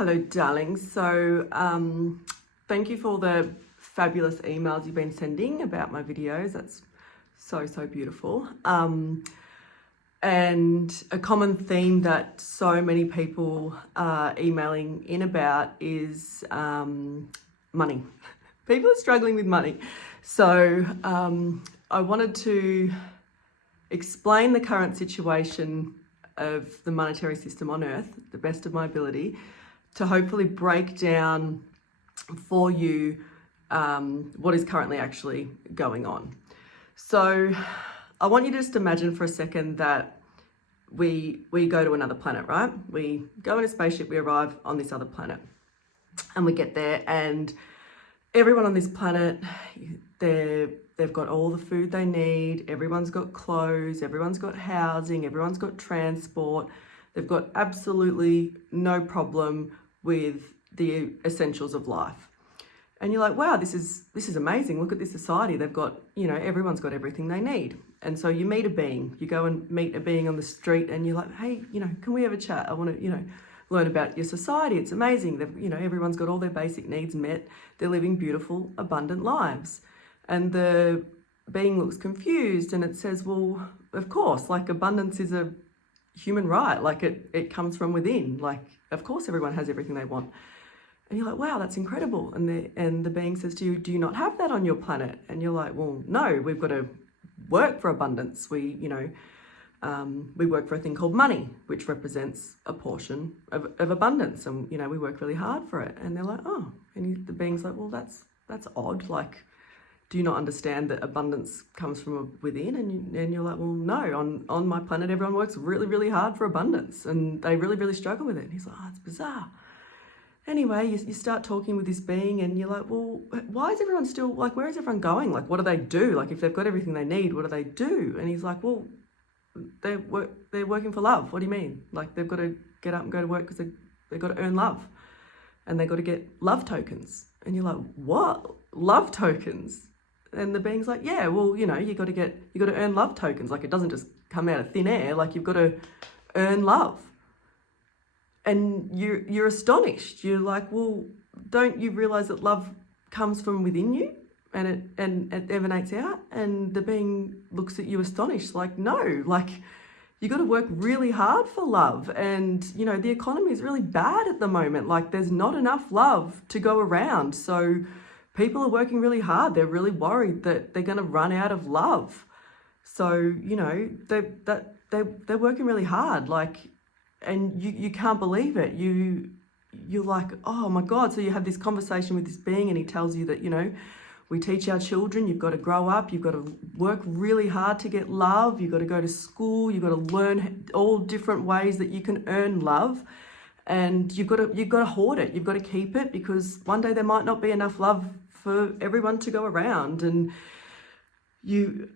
Hello, darlings. So thank you for all the fabulous emails you've been sending about my videos. That's so beautiful. And a common theme that so many people are emailing in about is money. People are struggling with money. So I wanted to explain the current situation of the monetary system on Earth, the best of my ability, to hopefully break down for you what is currently actually going on. So I want you to just imagine for a second that we go to another planet, right? We go in a spaceship, we arrive on this other planet, and we get there, and everyone on this planet, they've got all the food they need, everyone's got clothes, everyone's got housing, everyone's got transport. They've got absolutely no problem with the essentials of life. And you're like, wow, this is amazing. Look at this society. They've got, everyone's got everything they need. And so you meet a being, you go and meet a being on the street and you're like, hey, can we have a chat? I want to, learn about your society. It's amazing. They've, everyone's got all their basic needs met. They're living beautiful, abundant lives. And the being looks confused and it says, well, of course, like abundance is a human right. Like it comes from within. Like, of course, everyone has everything they want. And you're like, wow, that's incredible. And the being says to you, do you not have that on your planet? And you're like, well, no, we've got to work for abundance. We work for a thing called money, which represents a portion of abundance. And, we work really hard for it. And they're like, oh, and the being's like, well, that's odd. Like, do you not understand that abundance comes from within? And you're like, well, no, on my planet, everyone works really, really hard for abundance and they really, really struggle with it. And he's like, oh, it's bizarre. Anyway, you start talking with this being and you're like, well, why is everyone still, like, where is everyone going? Like, what do they do? Like, if they've got everything they need, what do they do? And he's like, well, they're working for love. What do you mean? Like, they've got to get up and go to work because they've got to earn love and they've got to get love tokens. And you're like, what? Love tokens? And the being's like, yeah, well, you got to earn love tokens. Like, it doesn't just come out of thin air. Like, you've got to earn love. And you're astonished. You're like, well, don't you realize that love comes from within you and it emanates out? And the being looks at you astonished, like, no, like, you got to work really hard for love. And, the economy is really bad at the moment. Like, there's not enough love to go around. So people are working really hard. They're really worried that they're going to run out of love. So, they're working really hard. Like, and you can't believe it. You're like, oh my God. So you have this conversation with this being and he tells you that, we teach our children, you've got to grow up, you've got to work really hard to get love, you've got to go to school, you've got to learn all different ways that you can earn love. And you've got to hoard it, you've got to keep it because one day there might not be enough love for everyone to go around. And you've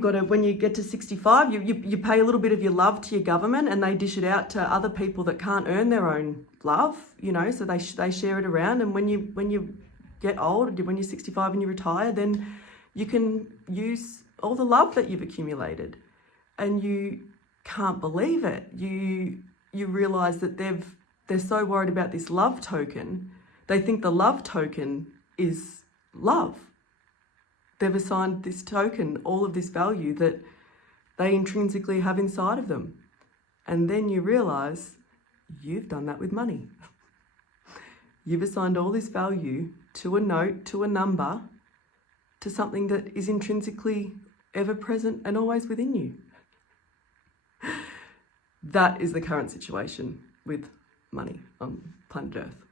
got to, when you get to 65, you pay a little bit of your love to your government and they dish it out to other people that can't earn their own love, so they share it around. And when you get old, when you're 65 and you retire, then you can use all the love that you've accumulated. And you can't believe it. You realize that they're so worried about this love token. They think the love token is love. They've assigned this token all of this value that they intrinsically have inside of them. And then you realize you've done that with money. You've assigned all this value to a note, to a number, to something that is intrinsically ever present and always within you. That is the current situation with money on planet Earth.